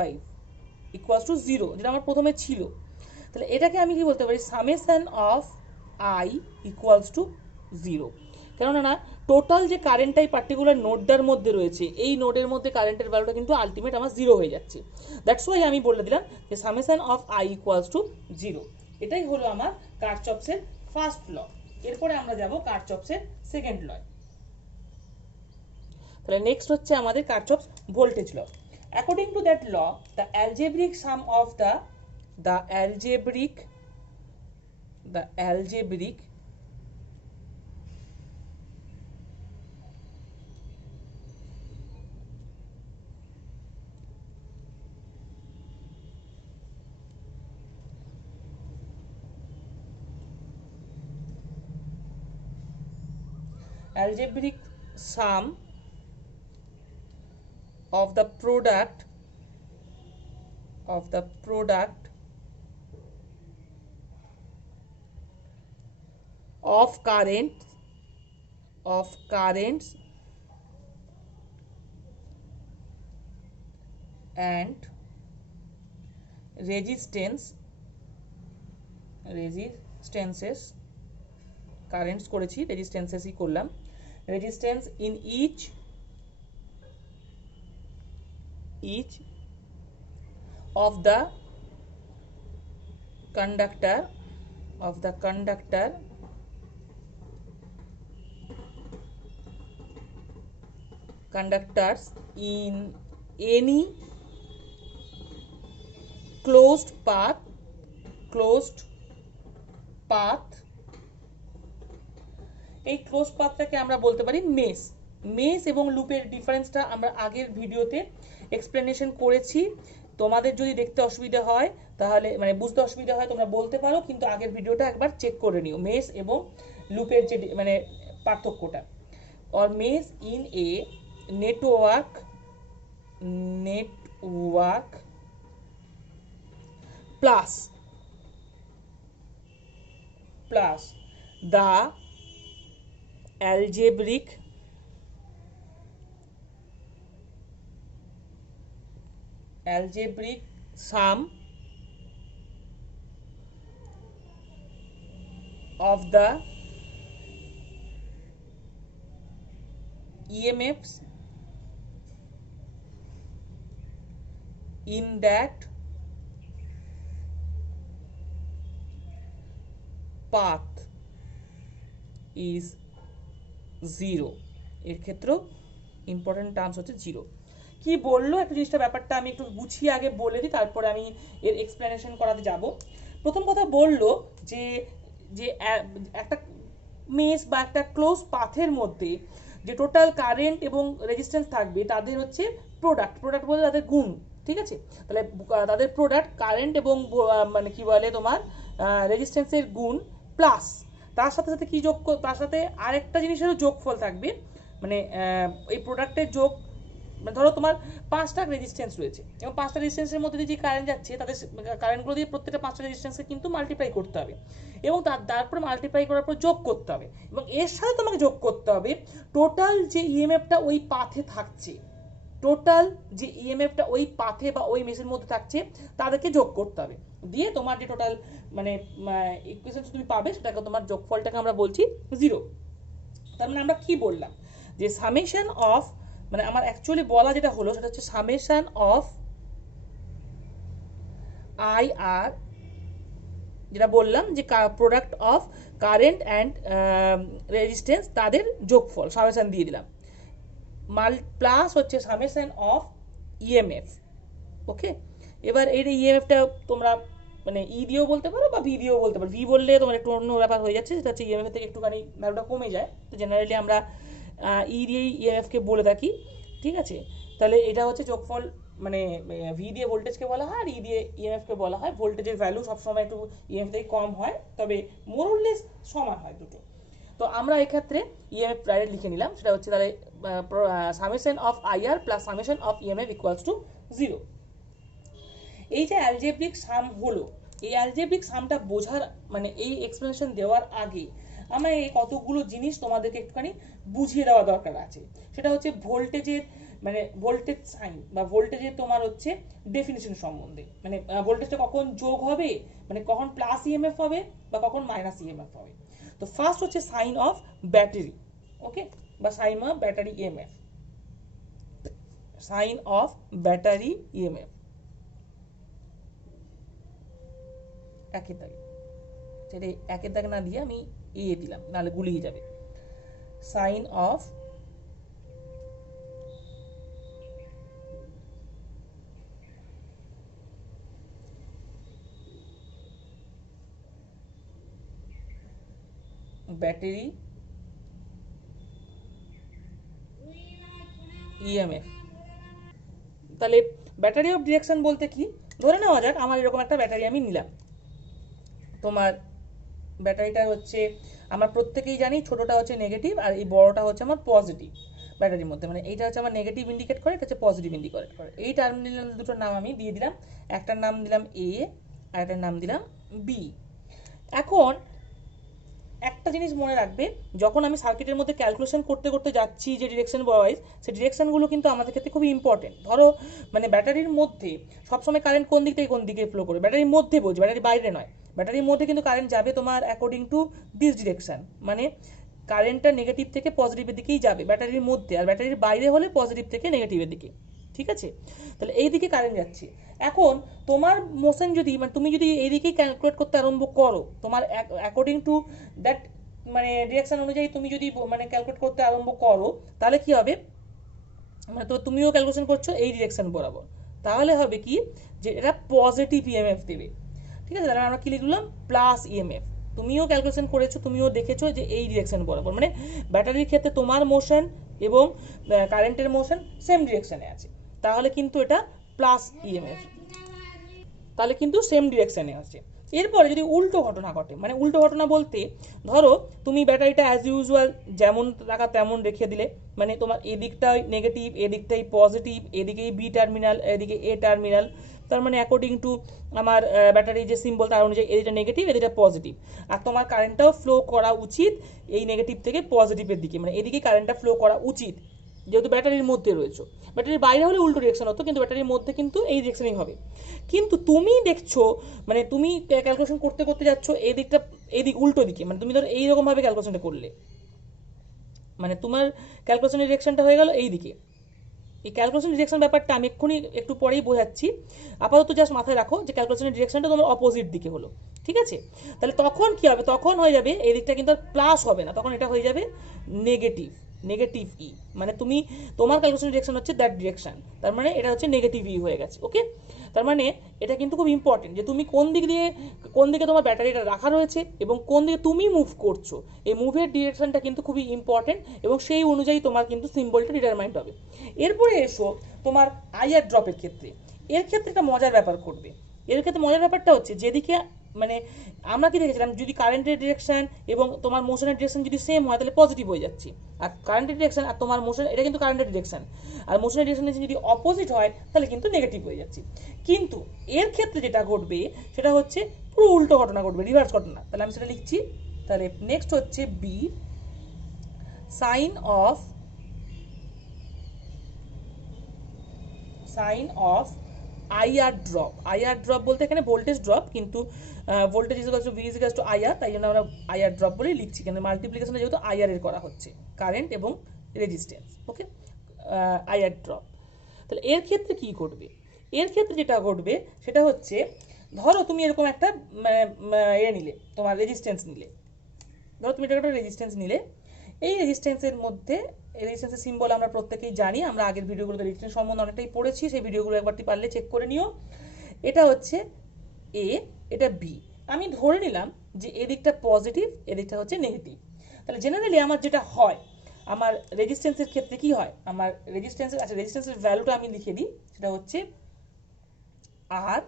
equals to 0, যেটা আমার প্রথমে ছিল। তাহলে এটাকে আমি কি বলতে পারি, summation of I equals to 0। কেননা না টোটাল যে কারেন্টটাই পার্টিকুলার নোডটার মধ্যে রয়েছে, এই নোডের মধ্যে কারেন্টের ভ্যালুটা কিন্তু আলটিমেট আমার 0 হয়ে যাচ্ছে। দ্যাটস ওয়াই আমি বলে দিলাম যে summation of I equals to 0। এটাই হলো আমার কারচফসের ফার্স্ট ল। এরপরে আমরা যাব কারচফসের সেকেন্ড ল। তাহলে নেক্সট হচ্ছে আমাদের Kirchhoff's voltage law. According to that law, the algebraic sum of the algebraic sum of the product of currents and resistances, currents করেছি রেজিস্ট্যান্সেসই করলাম, resistance in each of the conductors in any closed path এই close পাথটাকে আমরা বলতে পারি mace এবং লুপের ডিফারেন্সটা আমরা আগের ভিডিওতে এক্সপ্লেনেশন করেছি। তোমাদের যদি দেখতে অসুবিধা হয় তাহলে মানে বুঝতে অসুবিধা হয় তোমরা বলতে পারো, কিন্তু আগের ভিডিওটা একবার চেক করে নিও মেস এবং লুপের যে মানে পার্থক্যটা। or mesh in a network plus the algebraic sum of the EMFs in that path is 0 এর ক্ষেত্রেও ইম্পর্টেন্ট টার্মস হচ্ছে 0 কি বললো একটু জিনিসটা ব্যাপারটা আমি একটু গুছিয়ে আগে বলে দিই, তারপরে আমি এর এক্সপ্লেনেশন করাতে যাব। প্রথম কথা বললো যে যে একটা মেশ বা একটা ক্লোজ পাথের মধ্যে যে টোটাল কারেন্ট এবং রেজিস্ট্যান্স থাকবে তাদের হচ্ছে প্রোডাক্ট বলতে তাদের গুণ, ঠিক আছে। তাহলে তাদের প্রোডাক্ট কারেন্ট এবং মানে কি বলে তোমার রেজিস্ট্যান্সের গুণ প্লাস তার সাথে সাথে কি যোগ, তার সাথে আরেকটা জিনিসেরও যোগফল থাকবে, মানে এই প্রোডাক্টের যোগ। ধরো তোমার 5টা রেজিস্ট্যান্স রয়েছে এবং 5টা রেজিস্ট্যান্সের মধ্যে যে কারেন্ট যাচ্ছে তাদের কারেন্টগুলো দিয়ে প্রত্যেকটা 5টা রেজিস্ট্যান্সকে কিন্তু মাল্টিপ্লাই করতে হবে এবং তারপরে মাল্টিপ্লাই করার পর যোগ করতে হবে এবং এর সাথে তোমাকে যোগ করতে হবে টোটাল যে ইএমএফটা ওই পাথে থাকছে, টোটাল যে ইএমএফটা ওই পাথে বা ওই মেশের মধ্যে থাকছে তাদেরকে যোগ করতে হবে, দিয়ে তোমার যে টোটাল মানে ইকুয়েশন তুমি পাবে সেটাকে তোমার যোগফলটাকে আমরা বলছি 0। তার মানে আমরা কি বললাম যে সামেশন অফ, মানে আমার অ্যাকচুয়ালি বলা যেটা হলো সেটা হচ্ছে সামেশন অফ আই আর, যেটা বললাম যে product of current and resistance তাদের যোগফল সামেশন দিয়ে দিলাম, প্লাস হচ্ছে সামেশন অফ ইএমএফ। ওকে, এবার এই ইএমএফটা তোমরা মানে ই দিয়েও বলতে পারো বা ভি দিয়েও বলতে পারো। ভি বললে তোমার একটু অন্য ব্যাপার হয়ে যাচ্ছে, সেটা হচ্ছে ইএমএফ থেকে একটুখানি ভ্যালুটা কমে যায়, তো জেনারেলি আমরা ই দিয়েই ইএমএফকে বলে থাকি, ঠিক আছে। তাহলে এটা হচ্ছে যোগফল, মানে ভি দিয়ে ভোল্টেজকে বলা হয় আর ই দিয়ে ইএমএফকে বলা হয়। ভোল্টেজের ভ্যালু সবসময় একটু ইএমএফ থেকে কম হয়, তবে মোরলেস সমান হয় দুটো। তো আমরা এক্ষেত্রে ইএমএফ ডাইরেক্ট লিখে নিলাম, সেটা হচ্ছে তাহলে summation of IR plus summation of EMF equals to 0। এই যে অ্যালজেব্রিক সাম হলো, এই অ্যালজেব্রিক সামটা বোঝার মানে এই এক্সপ্লেনেশন দেওয়ার আগে আমার এই কতগুলো জিনিস তোমাদেরকে একটুখানি বুঝিয়ে দেওয়া দরকার আছে। সেটা হচ্ছে ভোল্টেজের মানে ভোল্টেজ সাইন বা ভোল্টেজের তোমার হচ্ছে ডেফিনিশন সম্বন্ধে, মানে ভোল্টেজটা কখন যোগ হবে, মানে কখন প্লাস ইএমএফ হবে বা কখন মাইনাস ইএমএফ হবে। তো ফার্স্ট হচ্ছে সাইন অফ ব্যাটারি, ওকে, বা sign of battery EMF, sign of battery EMF একের দাগে, সেটা একের দাগে না দিয়ে আমি এ দিলাম, নাহলে গুলিয়ে যাবে। Sign of battery EMF. তাহলে ব্যাটারি অফ ডিরেকশন বলতে কি, ধরে নেওয়া যাক আমার এরকম একটা ব্যাটারি আমি নিলাম, তোমার ব্যাটারিটা হচ্ছে আমরা প্রত্যেকেই জানি ছোটটা হচ্ছে নেগেটিভ আর এই বড়টা হচ্ছে আমার পজিটিভ ব্যাটারির মধ্যে, মানে এইটা হচ্ছে আমার নেগেটিভ ইন্ডিকেট করে, এটা হচ্ছে পজিটিভ ইন্ডিকেট করে। এই টার্মিনাল দুটোর নাম আমি দিয়ে দিলাম, একটার নাম দিলাম এ আর একটার নাম দিলাম বি। এখন একটা জিনিস মনে রাখবে, যখন আমি সার্কিটের মধ্যে ক্যালকুলেশন করতে করতে যাচ্ছি যে ডিরেকশন ওয়াইজ, সেই ডিরেকশনগুলো কিন্তু আমাদের ক্ষেত্রে খুবই ইম্পর্টেন্ট। ধরো মানে ব্যাটারির মধ্যে সবসময় কারেন্ট কোন দিক থেকে কোন দিকে ফ্লো করে, ব্যাটারির মধ্যে বলছি, ব্যাটারির বাইরে নয়। ব্যাটারির মধ্যে কিন্তু কারেন্ট যাবে তোমার অ্যাকর্ডিং টু দিস ডিরেকশন, মানে কারেন্টটা নেগেটিভ থেকে পজিটিভের দিকেই যাবে ব্যাটারির মধ্যে, আর ব্যাটারির বাইরে হলে পজিটিভ থেকে নেগেটিভের দিকে, ঠিক আছে। তাহলে এই দিকে কারেন্ট যাচ্ছে। এখন তোমার মোশন যদি মানে তুমি যদি এই দিকেই ক্যালকুলেট করতে আরম্ভ করো, তোমার অ্যাকর্ডিং টু দ্যাট মানে ডিরেকশন অনুযায়ী তুমি যদি মানে ক্যালকুলেট করতে আরম্ভ করো, তাহলে কি হবে, মানে তো তুমিও ক্যালকুলেশন করছো এই ডিরেকশন বরাবর, তাহলে হবে কি যে এটা পজিটিভ ইএমএফ দেবে, ঠিক আছে। তাহলে আমরা কি লিখলাম, প্লাস ইএমএফ। তুমিও ক্যালকুলেশন করেছো, তুমিও দেখেছো যে এই ডিরেকশন বরাবর, মানে ব্যাটারির ক্ষেত্রে তোমার মোশন এবং কারেন্টের মোশন সেম ডিরেকশনে আছে, তাহলে কিন্তু এটা প্লাস ইএমএফ, তাহলে কিন্তু সেম ডিরেকশনে আছে। এরপরে যদি উল্টো ঘটনা ঘটে, মানে উল্টো ঘটনা বলতে ধরো তুমি ব্যাটারিটা অ্যাজ ইউজুয়াল যেমন রাখা তেমন রেখে দিলে, মানে তোমার এদিকটাই নেগেটিভ, এদিকটাই পজিটিভ, এদিকেই বি টার্মিনাল, এদিকে এ টার্মিনাল, তার মানে অ্যাকর্ডিং টু আমার ব্যাটারি যে সিম্বল তার অনুযায়ী এদিকটা নেগেটিভ এদিকটা পজিটিভ, আর তোমার কারেন্টটাও ফ্লো করা উচিত এই নেগেটিভ থেকে পজিটিভের দিকে, মানে এদিকে কারেন্টটা ফ্লো করা উচিত, যেহেতু ব্যাটারির মধ্যে রয়েছে। ব্যাটারির বাইরে হলে উল্টো ডিরেকশন হতো, কিন্তু ব্যাটারির মধ্যে কিন্তু এই ডিরেকশনই হবে। কিন্তু তুমি দেখছো, মানে তুমি ক্যালকুলেশন করতে করতে যাচ্ছ এই দিকটা, এই দিক উল্টো দিকে, মানে তুমি ধরো এইরকম ভাবে ক্যালকুলেশনটা করলে, মানে তোমার ক্যালকুলেশনের ডিরেকশনটা হয়ে গেল এই দিকে। এই ক্যালকুলেশন ডিরেকশন ব্যাপারটা আমি এক্ষুনি একটু পরেই বোঝাচ্ছি, আপাতত জাস্ট মাথায় রাখো যে ক্যালকুলেশনের ডিরেকশনটা তোমার অপোজিট দিকে হলো, ঠিক আছে? তাহলে তখন কি হবে, তখন হয়ে যাবে এই দিকটা কিন্তু আর প্লাস হবে না, তখন এটা হয়ে যাবে নেগেটিভ, নেগেটিভ ই, মানে তুমি তোমার ক্যালকুলেশন ডিরেকশন হচ্ছে দ্যাট ডিরেকশন, তার মানে এটা হচ্ছে নেগেটিভ ই হয়ে গেছে। ওকে, তার মানে এটা কিন্তু খুব ইম্পর্টেন্ট যে তুমি কোন দিক দিয়ে, কোন দিকে তোমার ব্যাটারিটা রাখা রয়েছে এবং কোন দিকে তুমি মুভ করছো, এই মুভের ডিরেকশনটা কিন্তু খুবই ইম্পর্টেন্ট এবং সেই অনুযায়ী তোমার কিন্তু সিম্বলটা ডিটারমাইন্ড হবে। এরপরে এসো তোমার আইআর ড্রপের ক্ষেত্রে, এর ক্ষেত্রে একটা মজার ব্যাপার ঘটবে। এর ক্ষেত্রে মজার ব্যাপারটা হচ্ছে যেদিকে, মানে আমরা কি দেখেছিলাম, যদি কারেন্টের ডিরেকশন এবং তোমার মোশনের ডিরেকশন যদি সেম হয় তাহলে পজিটিভ হয়ে যাচ্ছে, আর কারেন্টের ডিরেকশন আর তোমার মোশন, এটা কিন্তু কারেন্টের ডিরেকশন, আর মোশনের ডিরেকশন যদি অপোজিট হয় তাহলে কিন্তু নেগেটিভ হয়ে যাচ্ছে। কিন্তু এর ক্ষেত্রে যেটা ঘটবে সেটা হচ্ছে পুরো উল্টো ঘটনা ঘটবে, রিভার্স ঘটনা। তাহলে আমি সেটা লিখছি, তাহলে নেক্সট হচ্ছে B sign of IR drop. IR drop বলতে এখানে ভোল্টেজ ড্রপ, কিন্তু voltage is V is to IR, তাই জন্য আমরা আইআর ড্রপ বলেই লিখছি, কিন্তু মাল্টিপ্লিকেশনে যেহেতু আইআর এর করা হচ্ছে, কারেন্ট এবং রেজিস্ট্যান্স। ওকে, আইআর ড্রপ। তাহলে এর ক্ষেত্রে কি ঘটবে, এর ক্ষেত্রে যেটা ঘটবে সেটা হচ্ছে, ধরো তুমি এরকম একটা নিলে, তোমার রেজিস্ট্যান্স নিলে, ধরো তুমি এটা একটা রেজিস্ট্যান্স নিলে, এই রেজিস্ট্যান্সের মধ্যে, এই রেজিস্ট্যান্সের সিম্বল আমরা প্রত্যেকেই জানি, আমরা আগের ভিডিওগুলোতে রেজিস্ট্যান্স সম্বন্ধে অনেকটাই পড়েছি, সেই ভিডিওগুলো একবারটি পারলে চেক করে নিও। এটা হচ্ছে এ, এটা বি, আমি ধরে নিলাম যে এদিকটা পজিটিভ এদিকটা হচ্ছে নেগেটিভ। তাহলে জেনারেলি আমার যেটা হয়, আমার রেজিস্ট্যান্সের ক্ষেত্রে কি হয়, আমার রেজিস্ট্যান্সের, আচ্ছা রেজিস্ট্যান্সের ভ্যালুটা আমি লিখে দিই, সেটা হচ্ছে আর,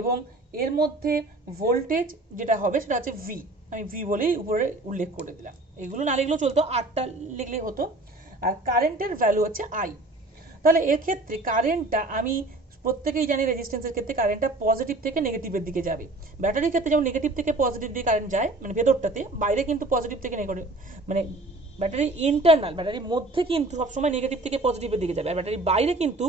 এবং এর মধ্যে ভোল্টেজ যেটা হবে সেটা হচ্ছে ভি, আমি ভি বলেই উপরে উল্লেখ করে দিলাম, এগুলো না লিখলেও চলতো, আরটা লিখলেই হতো, আর কারেন্টের ভ্যালু হচ্ছে আই। তাহলে এর ক্ষেত্রে কারেন্টটা আমি প্রত্যেকেই জানি রেজিস্ট্যান্সের ক্ষেত্রে কারেন্টটা পজিটিভ থেকে নেগেটিভের দিকে যাবে, ব্যাটারির ক্ষেত্রে যেমন নেগেটিভ থেকে পজিটিভ দিকে কারেন্ট যায়, মানে ভেতরটাতে, বাইরে কিন্তু পজিটিভ থেকে নেগেটিভ, মানে ব্যাটারি ইন্টারনাল, ব্যাটারির মধ্যে কিন্তু সবসময় নেগেটিভ থেকে পজিটিভের দিকে যাবে, আর ব্যাটারির বাইরে কিন্তু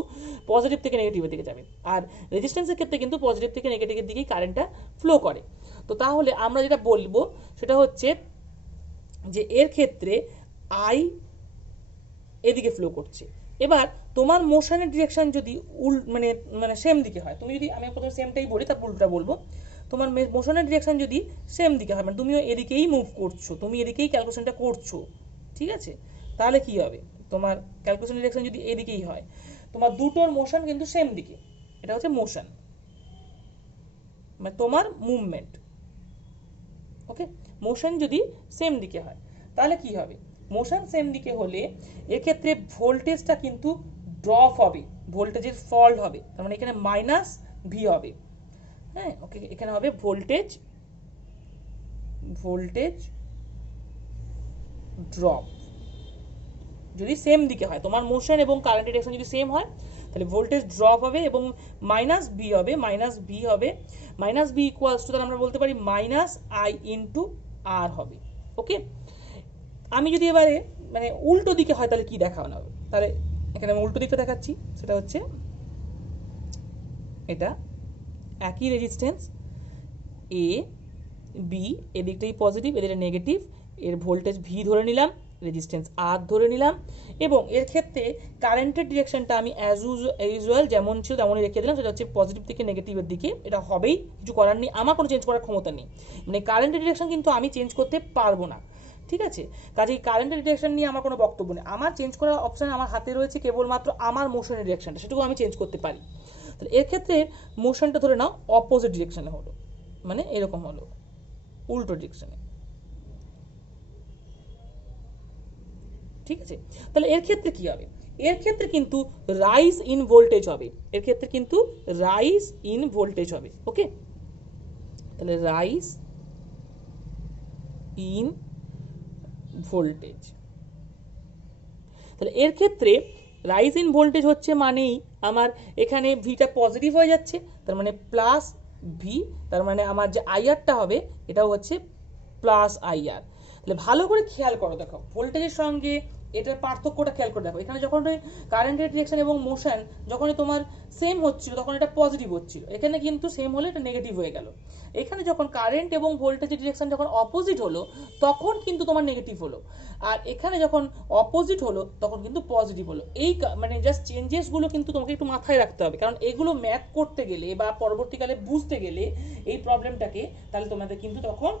পজিটিভ থেকে নেগেটিভের দিকে যাবে, আর রেজিস্ট্যান্সের ক্ষেত্রে কিন্তু পজিটিভ থেকে নেগেটিভের দিকেই কারেন্টটা ফ্লো করে। তো তাহলে আমরা যেটা বলবো সেটা হচ্ছে যে এর ক্ষেত্রে আই এদিকে ফ্লো করছে। এবার তোমার মোশনের ডিরেকশন যদি মানে মানে সেম দিকে হয়, তুমি যদি, আমি প্রথমে সেমটাই বলি তারপর উল্টা বলবো, তোমার মোশনের ডিরেকশন যদি সেম দিকে হয়, মানে তুমিও এদিকেই মুভ করছো, তুমি এদিকেই ক্যালকুলেশনটা করছো, ঠিক আছে, তাহলে কি হবে, তোমার ক্যালকুলেশন ডিরেকশন যদি এদিকেই হয়, তোমার দুটোর মোশন কিন্তু সেম দিকে, এটা হচ্ছে মোশন, মানে তোমার মুভমেন্ট। ওকে, মোশন যদি সেম দিকে হয় তাহলে কি হবে, মোশন সেম দিকে হলে এক্ষেত্রে ভোল্টেজটা কিন্তু ড্রপ হবে, ভোল্টেজের ফল্ট হবে, তার মানে এখানে মাইনাস ভি হবে। হ্যাঁ, ওকে, এখানে হবে ভোল্টেজ ড্রপ যদি সেম দিকে হয়, তোমার মোশন এবং কারেন্ট ডিরেকশন যদি সেম হয় তাহলে ভোল্টেজ ড্রপ হবে এবং মাইনাস বি হবে, মাইনাস বি ইকুয়ালস টু, তাহলে আমরা বলতে পারি মাইনাস আই ইন্টু আর হবে। ওকে, আমি যদি এবারে মানে উল্টো দিকে হয় তাহলে কি দেখানো হবে, তাহলে এখানে আমি উল্টো দিকটা দেখাচ্ছি, সেটা হচ্ছে এটা একই রেজিস্ট্যান্স এ বি, এদিকটাই পজিটিভ এদিকটা নেগেটিভ, এর ভোল্টেজ ভি ধরে নিলাম, রেজিস্ট্যান্স আর ধরে নিলাম, এবং এর ক্ষেত্রে কারেন্টের ডিরেকশনটা আমি অ্যাজ ইউজুয়াল যেমন ছিল তেমনই রেখে দিলাম, সেটা হচ্ছে পজিটিভ থেকে নেগেটিভের দিকে, এটা হবেই, কিছু করার নেই, আমার কোনো চেঞ্জ করার ক্ষমতা নেই, মানে কারেন্টের ডিরেকশন কিন্তু আমি চেঞ্জ করতে পারবো না, ঠিক আছে, কাজেই কারেন্টের ডিরেকশন নিয়ে আমার কোনো বক্তব্য নেই, আমার চেঞ্জ করার অপশন আমার হাতে রয়েছে কেবলমাত্র আমার মোশনের ডিরেকশনটা, সেটুকু আমি চেঞ্জ করতে পারি। তাহলে এর ক্ষেত্রে মোশনটা ধরে নাও অপোজিট ডিরেকশনে হলো, মানে এরকম হলো, উল্টো ডিরেকশনে, ঠিক আছে। তাহলে এর ক্ষেত্রে কি হবে, এর ক্ষেত্রে কিন্তু রাইজ ইন ভোল্টেজ হবে, এর ক্ষেত্রে কিন্তু রাইজ ইন ভোল্টেজ হবে। ওকে, তাহলে রাইজ ইন ভোল্টেজ। তাহলে এর ক্ষেত্রে রাইজ ইন ভোল্টেজ হচ্ছে মানেই আমার এখানে ভিটা পজিটিভ হয়ে যাচ্ছে, তার মানে প্লাস ভি, তার মানে আমার যে আইআরটা হবে এটাও হচ্ছে প্লাস আইআর। তাহলে ভালো করে খেয়াল করো, দেখো ভোল্টেজের সঙ্গে এটার পার্থক্যটা খেয়াল করে দেখো। এখানে যখন কারেন্টের ডিরেকশন এবং মোশন যখনই তোমার সেম হচ্ছিল তখন এটা পজিটিভ হচ্ছিল, এখানে কিন্তু সেম হলে এটা নেগেটিভ হয়ে গেল। এখানে যখন কারেন্ট এবং ভোল্টেজের ডিরেকশন যখন অপোজিট হলো তখন কিন্তু তোমার নেগেটিভ হলো, আর এখানে যখন অপোজিট হলো তখন কিন্তু পজিটিভ হলো। এই মানে জাস্ট চেঞ্জেসগুলো কিন্তু তোমাকে একটু মাথায় রাখতে হবে, কারণ এগুলো ম্যাথ করতে গেলে বা পরবর্তীকালে বুঝতে গেলে এই প্রবলেমটাকে, তাহলে তোমাদের কিন্তু তখন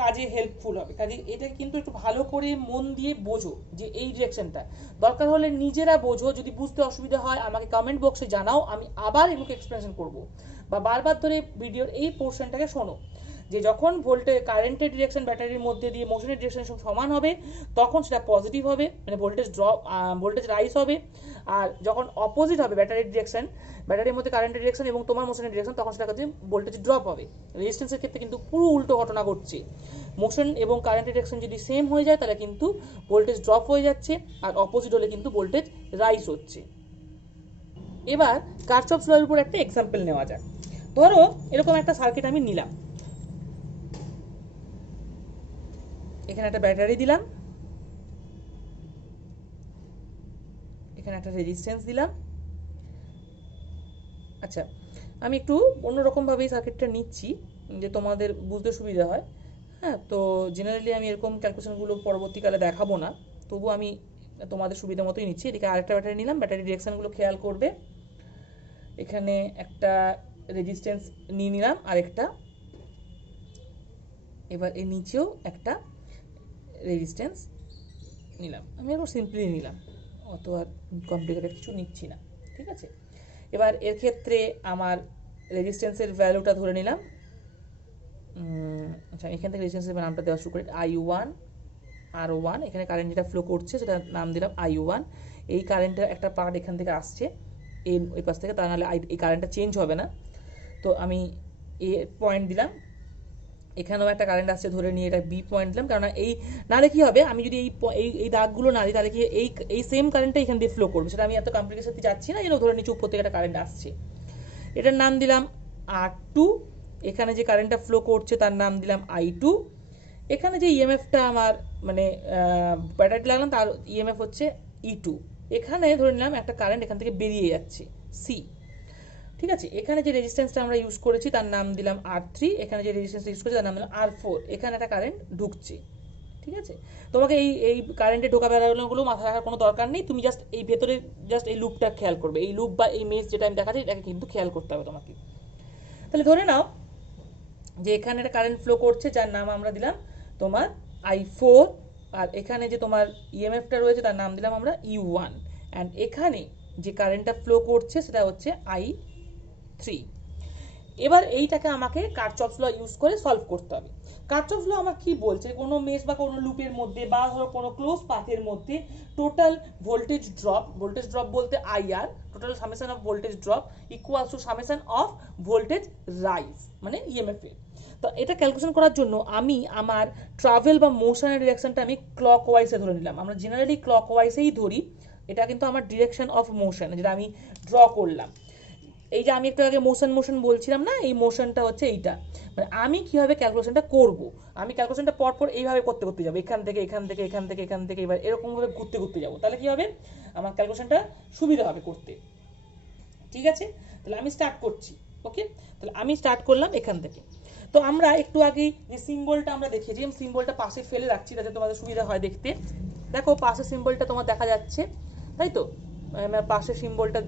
কাজে হেল্পফুল হবে। কাজে এটা কিন্তু একটু ভালো করে মন দিয়ে বোঝো যে এই ডিরেকশনটা, দরকার হলে নিজেরা বোঝো, যদি বুঝতে অসুবিধা হয় আমাকে কমেন্ট বক্সে জানাও, আমি আবার এগুলোকে এক্সপ্লেনেশন করব, বা বারবার ধরে ভিডিওর এই পোর্শনটাকে শোনো, যে যখন কারেন্টের ডিরেকশন ব্যাটারির মধ্যে দিয়ে মোশনের ডিরেকশনের সঙ্গে সমান হবে তখন সেটা পজিটিভ হবে, মানে ভোল্টেজ রাইজ হবে। আর যখন অপোজিট হবে ব্যাটারির মধ্যে কারেন্টের ডিরেকশন এবং তোমার মোশনের ডিরেকশন, তখন সেটা হচ্ছে ভোল্টেজ ড্রপ হবে। রেজিস্ট্যান্সের ক্ষেত্রে কিন্তু পুরো উল্টো ঘটনা ঘটছে, মোশন এবং কারেন্টের ডিরেকশন যদি সেম হয়ে যায় তাহলে কিন্তু ভোল্টেজ ড্রপ হয়ে যাচ্ছে, আর অপোজিট হলে কিন্তু ভোল্টেজ রাইজ হচ্ছে। এবার কারশফস লর উপর একটা এক্সাম্পল নেওয়া যাক। ধরো এরকম একটা সার্কিট আমি নিলাম, এখানে একটা ব্যাটারি দিলাম, এখানে একটা রেজিস্ট্যান্স দিলাম। আচ্ছা, আমি একটু অন্যরকমভাবেই সার্কিটটা নিচ্ছি যে তোমাদের বুঝতে সুবিধা হয়। হ্যাঁ, তো জেনারেলি আমি এরকম ক্যালকুলেশনগুলো পরবর্তীকালে দেখাবো না, তবু আমি তোমাদের সুবিধা মতোই নিচ্ছি। এদিকে আরেকটা ব্যাটারি নিলাম, ব্যাটারি ডিরেকশনগুলো খেয়াল করবে। এখানে একটা রেজিস্ট্যান্স নিয়ে নিলাম আরেকটা, এবার এর নিচেও একটা রেজিস্ট্যান্স নিলাম। আমি একটু সিম্পলি নিলাম, অত আর কমপ্লিকেটেড কিছু নিচ্ছি না, ঠিক আছে। এবার এর ক্ষেত্রে আমার রেজিস্ট্যান্সের ভ্যালুটা ধরে নিলাম। আচ্ছা, এখান থেকে রেজিস্ট্যান্সের নামটা দেওয়া শুরু করি, I1 R1। এখানে কারেন্ট যেটা ফ্লো করছে সেটা নাম দিলাম I1। এই কারেন্টের একটা পার্ট এখান থেকে আসছে এই পাশ থেকে, তা নাহলে এই কারেন্টটা চেঞ্জ হবে না। তো আমি এ পয়েন্ট দিলাম, এখানেও একটা কারেন্ট আসছে ধরে নিয়ে এটা বি পয়েন্ট দিলাম, কারণ এই নাহলে কি হবে, আমি যদি এই দাগগুলো না দিই তাহলে কি এই সেম কারেন্টটা এখান দিয়ে ফ্লো করবে, সেটা আমি এত কমপ্লিকেশন যাচ্ছি না, যেন ধরে নিচে উপর থেকে একটা কারেন্ট আসছে। এটার নাম দিলাম R2। এখানে যে কারেন্টটা ফ্লো করছে তার নাম দিলাম I2। এখানে যে ইএমএফটা আমার মানে ব্যাটারি লাগলাম তার ইএমএফ হচ্ছে E2। এখানে ধরে নিলাম একটা কারেন্ট এখান থেকে বেরিয়ে যাচ্ছে C, ঠিক আছে। এখানে যে রেজিস্ট্যান্সটা আমরা ইউজ করেছি তার নাম দিলাম R3। এখানে যে রেজিস্ট্যান্সটা ইউজ করেছি তার নাম দিলাম R4। এখানে একটা কারেন্ট ঢুকছে, ঠিক আছে। তোমাকে এই কারেন্টে ঢোকা বেরোনোগুলো মাথায় রাখার কোনো দরকার নেই, তুমি জাস্ট এই ভেতরে জাস্ট এই লুপটা খেয়াল করবে, এই লুপ বা এই মেজ যেটা আমি দেখাচ্ছি এটাকে কিন্তু খেয়াল করতে হবে তোমাকে। তাহলে ধরে নাও যে এখানে একটা কারেন্ট ফ্লো করছে যার নাম আমরা দিলাম তোমার I4, আর এখানে যে তোমার ইএমএফটা রয়েছে তার নাম দিলাম আমরা E1, অ্যান্ড এখানে যে কারেন্টটা ফ্লো করছে সেটা হচ্ছে I3। এবার এইটাকে আমাকে কারশফস ল ইউজ করে সলভ করতে হবে। কারশফস ল আমার কি বলছে, কোনো মেশ বা কোনো লুপের মধ্যে বা ধরো কোনো ক্লোজ পাথের মধ্যে টোটাল ভোল্টেজ ড্রপ বলতে IR, total summation of voltage drop equals to summation of voltage rise, মানে ইএমএফ এর। তো এটা ক্যালকুলেশন করার জন্য আমি আমার ট্রাভেল বা মোশনের ডিরেকশনটা আমি ক্লক ওয়াইজে ধরে নিলাম। আমরা জেনারেলি ক্লক ওয়াইজেই ধরি, এটা কিন্তু আমার ডিরেকশন অফ মোশন যেটা আমি ড্র করলাম। এই যে আমি একটু আগে মোশন বলছিলাম না, এই মোশনটা হচ্ছে এইটা, মানে আমি কিভাবে ক্যালকুলেশনটা করব, আমি ক্যালকুলেশনটা পরপর এইভাবে করতে যাবো, এখান থেকে এবার এরকমভাবে ঘুরতে যাবো, তাহলে কি হবে আমার ক্যালকুলেশনটা সুবিধা হবে করতে, ঠিক আছে। তাহলে আমি স্টার্ট করছি, ওকে। তাহলে আমি স্টার্ট করলাম এখান থেকে। তো আমরা একটু আগে যে সিম্বলটা আমরা দেখিয়েছি, আমি সিম্বলটা পাশে ফেলে রাখছি যাতে তোমাদের সুবিধা হয় দেখতে। দেখো পাশে সিম্বলটা তোমার দেখা যাচ্ছে, তাই তো, পাশে সিম্বলটা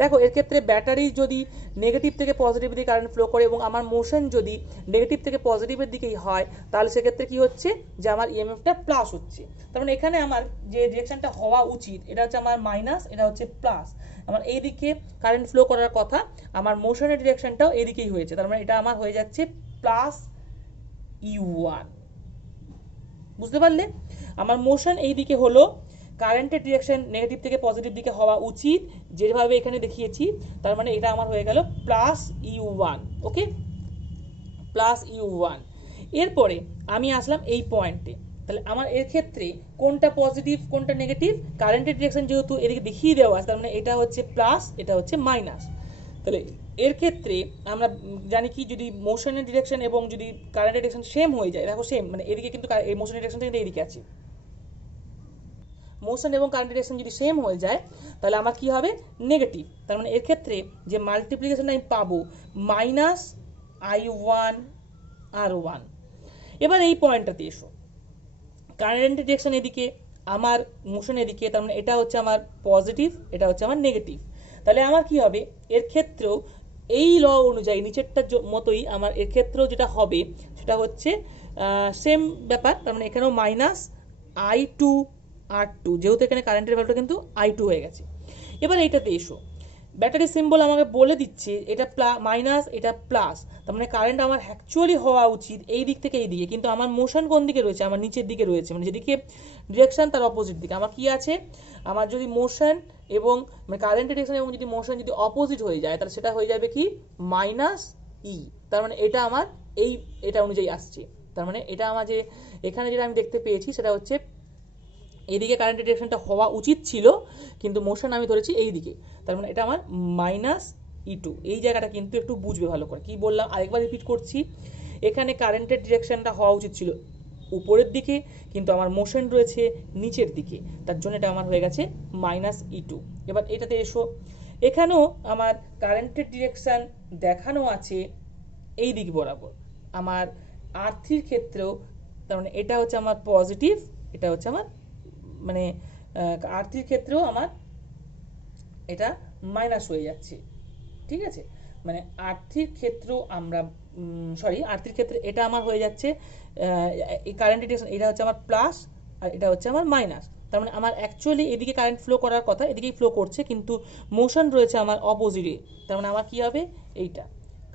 দেখো। এর ক্ষেত্রে ব্যাটারি যদি নেগেটিভ থেকে পজিটিভের দিকে কারেন্ট ফ্লো করে এবং আমার মোশন যদি নেগেটিভ থেকে পজিটিভের দিকেই হয়, তাহলে সেক্ষেত্রে কি হচ্ছে যে আমার ইএমএফটা প্লাস হচ্ছে। তার মানে এখানে আমার যে ডিরেকশনটা হওয়া উচিত এটা হচ্ছে আমার মাইনাস, এটা হচ্ছে প্লাস। আমার এই দিকে কারেন্ট ফ্লো করার কথা, আমার মোশনের ডিরেকশনটাও এদিকেই হয়েছে, তার মানে এটা আমার হয়ে যাচ্ছে প্লাস E1। বুঝতে পারলে, আমার মোশন এই দিকে হলো, কারেন্টের ডিরেকশন নেগেটিভ থেকে পজিটিভ দিকে হওয়া উচিত যেভাবে এখানে দেখিয়েছি, তার মানে এটা আমার হয়ে গেল plus E1, okay. Plus U one. এরপরে আমি আসলাম এই পয়েন্টে, তাহলে আমার এর ক্ষেত্রে কোনটা পজিটিভ কোনটা নেগেটিভ, কারেন্টের ডিরেকশন যেহেতু এদিকে দেখিয়ে দেওয়া আছে, তার মানে এটা হচ্ছে প্লাস এটা হচ্ছে মাইনাস। তাহলে এর ক্ষেত্রে আমরা জানি কি, যদি মোশনের ডিরেকশন এবং যদি কারেন্টের ডিরেকশন সেম হয়ে যায়, দেখো সেম, মানে এদিকে কিন্তু এই মোশনের ডিরেকশনটা কিন্তু এদিকে আছে, মোশন এবং কারেন্ট ডিরেকশন যদি সেম হয়ে যায় তাহলে আমার কি হবে, নেগেটিভ। তার মানে এর ক্ষেত্রে যে মাল্টিপ্লিকেশন আমি পাবো minus I one R one. এবার এই পয়েন্টটাতে এসো, কারেন্ট ডিরেকশন এদিকে, আমার মোশন এদিকে, তার মানে এটা হচ্ছে আমার পজিটিভ এটা হচ্ছে আমার নেগেটিভ। তাহলে আমার কি হবে, এর ক্ষেত্রেও এই ল অনুযায়ী নিচেরটার মতোই আমার এর ক্ষেত্রেও যেটা হবে সেটা হচ্ছে সেম ব্যাপার। তার মানে এখানেও minus I two R two, যেহেতু এখানে কারেন্টের ভ্যালুটা কিন্তু আই টু হয়ে গেছে। এবার এইটাতে এসো, ব্যাটারি সিম্বল আমাকে বলে দিচ্ছে এটা মাইনাস এটা প্লাস, তার মানে কারেন্ট আমার অ্যাকচুয়ালি হওয়া উচিত এই দিক থেকে এই দিকে, কিন্তু আমার মোশন কোন দিকে রয়েছে, আমার নিচের দিকে রয়েছে, মানে যেদিকে ডিরেকশন তার অপোজিট দিকে। আমার কি আছে, আমার যদি মোশন এবং মানে কারেন্টের ডিরেকশন এবং যদি মোশন যদি অপোজিট হয়ে যায় তাহলে সেটা হয়ে যাবে কি মাইনাস ই। তার মানে এটা আমার এটা অনুযায়ী আসছে। তার মানে এটা আমার যে এখানে যেটা আমি দেখতে পেয়েছি সেটা হচ্ছে এদিকে কারেন্টের ডিরেকশনটা হওয়া উচিত ছিল, কিন্তু মোশন আমি ধরেছি এই দিকে, তার মানে এটা আমার মাইনাস ই টু। এই জায়গাটা কিন্তু একটু বুঝবে ভালো করে, কি বললাম আরেকবার রিপিট করছি, এখানে কারেন্টের ডিরেকশনটা হওয়া উচিত ছিল উপরের দিকে, কিন্তু আমার মোশন রয়েছে নিচের দিকে, তার জন্য এটা আমার হয়ে গেছে মাইনাস ই টু। এবার এটাতে এসো, এখানেও আমার কারেন্টের ডিরেকশন দেখানো আছে এই দিক বরাবর, আমার আর থ্রির ক্ষেত্রেও, তার মানে এটা হচ্ছে আমার পজিটিভ এটা হচ্ছে আমার মানে আর্থির ক্ষেত্রেও আমার এটা মাইনাস হয়ে যাচ্ছে, ঠিক আছে। মানে আর্থিক ক্ষেত্রেও আমরা আর্থিক ক্ষেত্রে এটা আমার হয়ে যাচ্ছে এই কারেন্ট ডিরেকশন, এটা হচ্ছে আমার প্লাস আর এটা হচ্ছে আমার মাইনাস। তার মানে আমার অ্যাকচুয়ালি এদিকে কারেন্ট ফ্লো করার কথা এদিকেই ফ্লো করছে, কিন্তু মোশন রয়েছে আমার অপোজিটে, তার মানে আমার কি হবে, এইটা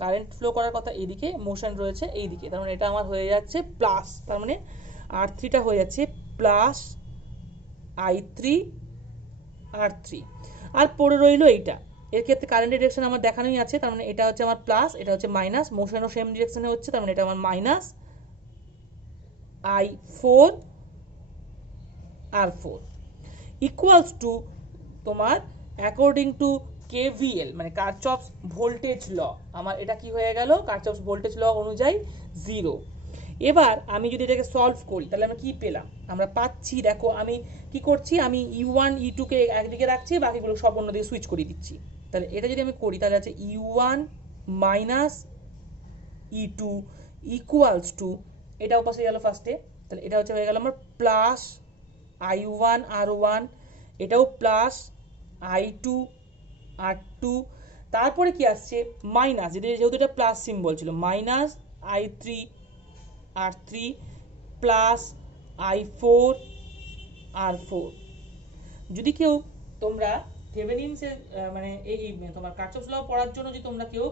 কারেন্ট ফ্লো করার কথা এইদিকে, মোশন রয়েছে এইদিকে, তার মানে এটা আমার হয়ে যাচ্ছে প্লাস। তার মানে আর থ্রিটা হয়ে যাচ্ছে plus I three R three. আর পড়ে রইল এইটা, এর ক্ষেত্রে কারেন্টের ডিরেকশন আমার দেখানোই আছে, তার মানে এটা হচ্ছে আমার প্লাস এটা হচ্ছে মাইনাস, মোশনও সেম ডিরেকশনে হচ্ছে, তার মানে এটা আমার minus I four R four equals to তোমার অ্যাকর্ডিং টু কেভিএল মানে কারচফস ভোল্টেজ ল, আমার এটা কি হয়ে গেল, কারচফস ভোল্টেজ ল অনুযায়ী 0। এবার আমি যদি এটাকে সলভ করি তাহলে আমরা কি পেলাম, আমরা পাচ্ছি, দেখো আমি কি করছি, আমি ইউ ওয়ান ই টুকে একদিকে রাখছি, বাকিগুলো সব অন্যদিকে সুইচ করে দিচ্ছি। তাহলে এটা যদি আমি করি তাহলে আছে U one minus E two equals to, এটাও পাশে গেল ফার্স্টে, তাহলে এটা হচ্ছে হয়ে গেল আমার plus I one R one, এটাও plus I two R two, তারপরে কি আসছে মাইনাস, যেহেতু এটা প্লাস সিম্বল ছিল, minus I three R three plus I four R four. যদি কেউ তোমরা থেভেনিনসের মানে এই তোমার কারচফস ল পড়ার জন্য যদি তোমরা কেউ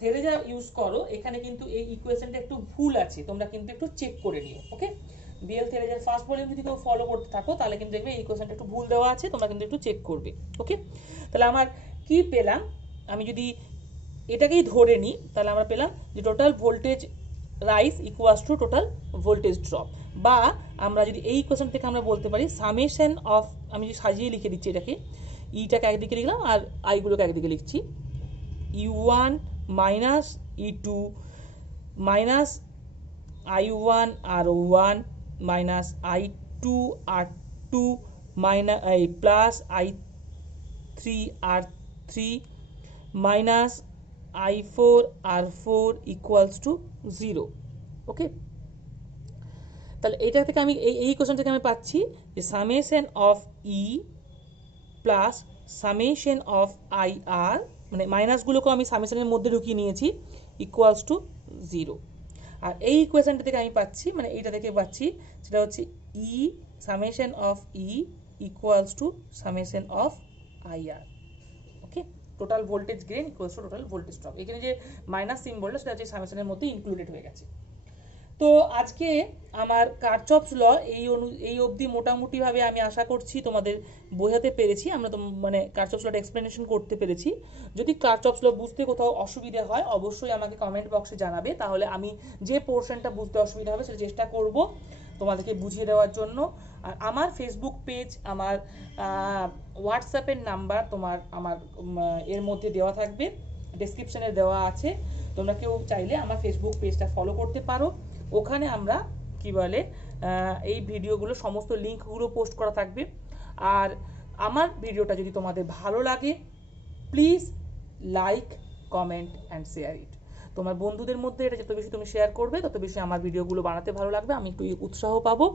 থেরেজা ইউজ করো, এখানে কিন্তু এই ইকুয়েশনটা একটু ভুল আছে, তোমরা কিন্তু একটু চেক করে নিও, ওকে। বিএল থেরেজার ফার্স্ট ভলিউম যদি কেউ ফলো করতে থাকো তাহলে কিন্তু দেখবে এই ইকুয়েশনটা একটু ভুল দেওয়া আছে, তোমরা কিন্তু একটু চেক করবে, ওকে। তাহলে আমার কি পেলাম, আমি যদি এটাকেই ধরে নিই তাহলে আমরা পেলাম যে total voltage rise equals to total voltage drop, বা আমরা যদি এই ইকুয়েশন থেকে আমরা বলতে পারি সামেশন অফ, আমি যদি সাজিয়ে লিখে দিচ্ছি এটাকে, ইটাকে একদিকে লিখলাম আর আইগুলোকে একদিকে লিখছি, U one minus E two minus I one R one minus I two R two minus plus I three R three minus I four R four equals to 0, okay. তাহলে এটা থেকে আমি এই কোশ্চেন থেকে আমি পাচ্ছি যে summation of E plus summation of I R, মানে মাইনাসগুলোকে আমি সামেশনের মধ্যে ঢুকিয়ে নিয়েছি, ইকুয়ালস টু 0। আর এই ইকুয়েশনটা থেকে আমি পাচ্ছি, মানে এইটা থেকে পাচ্ছি সেটা হচ্ছে E summation of E equals to summation of I R, okay. Total voltage gain equals to total voltage drop, এখানে যে মাইনাস সিম্বলটা সেটা হচ্ছে সামেশনের মধ্যে ইনক্লুডেড হয়ে গেছে। তো আজকে আমার কারচপস ল এই অবধি মোটামুটিভাবে আমি আশা করছি তোমাদের বোঝাতে পেরেছি, আমরা তো মানে কারচপস লটা এক্সপ্লেনেশন করতে পেরেছি। যদি কারচপস ল বুঝতে কোথাও অসুবিধা হয় অবশ্যই আমাকে কমেন্ট বক্সে জানাবে, তাহলে আমি যে পোর্শনটা বুঝতে অসুবিধা হবে সেটা চেষ্টা করব তোমাদেরকে বুঝিয়ে দেওয়ার জন্য। আর আমার ফেসবুক পেজ, আমার হোয়াটসঅ্যাপের নাম্বার তোমার আমার এর মধ্যে দেওয়া থাকবে, ডেসক্রিপশনে দেওয়া আছে। তোমরা কেউ চাইলে আমার ফেসবুক পেজটা ফলো করতে পারো। ওখানে আমরা কি বলে এই ভিডিওগুলো সমস্ত লিঙ্কগুলো পোস্ট করা থাকবে। আর আমার ভিডিওটা যদি তোমাদের ভালো লাগে please like, comment and share it. তোমার বন্ধুদের মধ্যে এটা যত বেশি তুমি শেয়ার করবে তত বেশি আমার ভিডিওগুলো বানাতে ভালো লাগবে, আমি একটু উৎসাহ পাবো।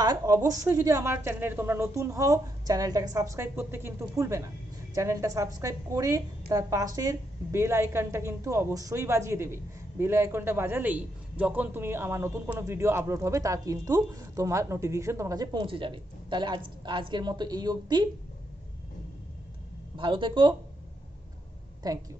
আর অবশ্যই যদি আমার চ্যানেলে তোমরা নতুন হও চ্যানেলটাকে সাবস্ক্রাইব করতে কিন্তু ভুলবে না। চ্যানেলটা সাবস্ক্রাইব করে তার পাশের বেল আইকনটা কিন্তু অবশ্যই বাজিয়ে দেবে। বেল আইকনটা বাজালেই যখন তুমি আমার নতুন কোনো ভিডিও আপলোড হবে তার কিন্তু তোমার নোটিফিকেশন তোমার কাছে পৌঁছে যাবে। তাহলে আজকের মতো এই অবধি, ভালো থেকো, থ্যাংক ইউ।